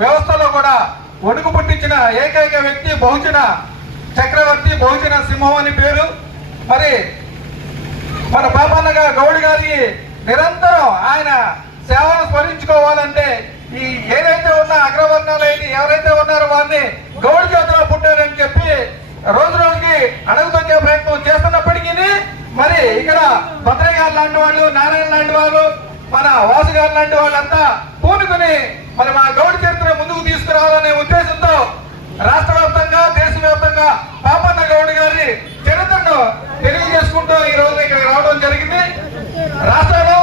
వ్యవస్థలో కూడా ఒడుగు పుట్టించిన ఏకైక వ్యక్తి బహుజన చక్రవర్తి బహుజన సింహం అని పేరు. మరి మన పాపన్నగా గౌడ్ గారి నిరంతరం ఆయన సేవను స్మరించుకోవాలంటే ఈ ఏదైతే ఉన్న అగ్రవర్ణాలైన ఎవరైతే ఉన్నారో వారిని గౌడ్ చేతిలో పుట్టారని చెప్పి రోజు రోజుకి అడుగుతొక్కే ప్రయత్నం చేస్తున్నప్పటికీ మరి ఇక్కడ భద్రయ్య గారు లాంటి వాళ్ళు నారాయణ లాంటి వాళ్ళు మన వాసు గారు లాంటి వాళ్ళంతా పూనుకుని మరి మా గౌడ్ చరిత్ర ముందుకు తీసుకురావాలనే ఉద్దేశంతో రాష్ట్ర వ్యాప్తంగా దేశవ్యాప్తంగా పాపన్న గౌడ్ గారి చరిత్రను తెలియజేసుకుంటూ ఈ రోజు ఇక్కడ రావడం జరిగింది. రాష్ట్రంలో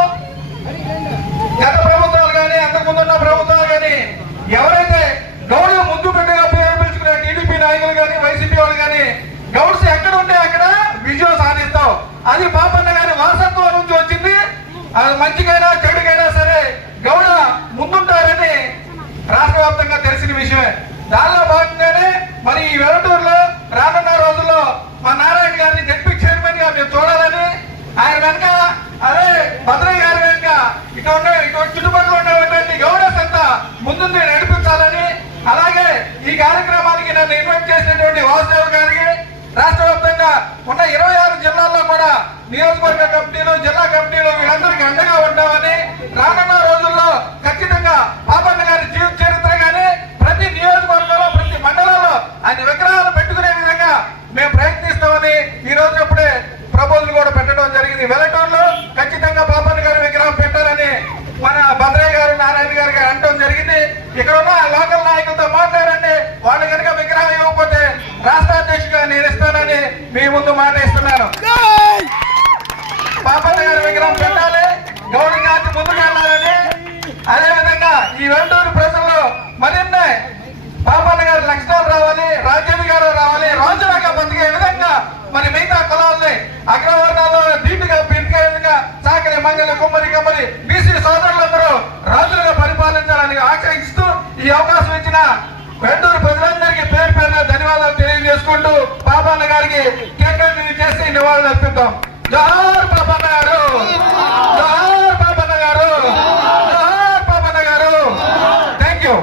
గత ప్రభుత్వాలు కానీ అంతకుముందున్న ప్రభుత్వాలు కానీ ఎవరైతే గౌడ్ ముందు పెట్టగా పేరు పిలుచుకున్న టీడీపీ నాయకులు కానీ వైసీపీ వాళ్ళు కానీ గౌడ్స్ ఎక్కడ ఉంటే అక్కడ విజయం సాధిస్తాం. అది పాపన్న గారి వారసత్వం నుంచి వచ్చింది. అది మంచిగా రాష్ట్రవ్యాప్తంగా తెలిసిన విషయమే. దానిలో భాగంగానే మరి ఈ వెలటూరులో రానున్న రోజుల్లో మా నారాయణ గారిని జడ్పీ చైర్మన్గా మేము చూడాలని ఆయన వెనక అదే భద్రయ్య గారి వెనక ఇటువంటి ఉన్న ఇటు చుట్టుపక్కల ఉండేటువంటి గౌరస్ అంతా ముందుండి నడిపించాలని అలాగే ఈ కార్యక్రమానికి నన్ను ఇన్వైట్ చేసినటువంటి వాసుదేవ్ గారికి రాష్ట్ర వ్యాప్తంగా ఉన్న ఇరవై ఆరు జిల్లాల్లో కూడా నియోజకవర్గ కమిటీలు వీళ్ళందరికీ అండగా ఉంటామని రానున్న రోజుల్లో ఖచ్చితంగా పాపన్న గారి జీవిత చరిత్ర కానీ ప్రతి నియోజకవర్గంలో ప్రతి మండలంలో ఆయన విగ్రహాలు పెట్టుకునే విధంగా మేము ప్రయత్నిస్తామని ఈ రోజు ఇప్పుడే ప్రపోజల్ కూడా పెట్టడం జరిగింది వెలటూరులో ఖచ్చితంగా పాపన్న గారి విగ్రహం పెట్టారని మన భద్రయ్య గారు నారాయణ గారికి అంటడం జరిగింది ఇక్కడ ఉన్న లోకల్ నాయకులతో మాట్లాడండి. వాళ్ళు కనుక విగ్రహం ఇవ్వకపోతే రాష్ట్ర అధ్యక్షుడిగా నేను ఇస్తానని మీ ముందు మాట ఇస్తున్నాను. పాపన్న గారి విగ్రహం పెట్టాలి. గౌడ గారి ముందుకు వెళ్ళాలని. అదే విధంగా ఈ వెంటూరు ప్రజల్లో మరిన్ని పాపన్న గారు లక్ష్మణ్ రావాలి రాజ్యాధి గారు రావాలి. రాజులాగా బతికే విధంగా మరి మిగతా కులాలని అగ్రవర్ణాల్లో ధీటుగా పెరిగే విధంగా సాకరి మంగళ కుమ్మరి కమ్మరి బీసీ సోదరులు కేకలు చేసి నివాళులు అర్పిద్దాం జోహార్ పాపన్న గారు జోహార్ పాపన్న గారు జోహార్ పాపన్న గారు థ్యాంక్ యూ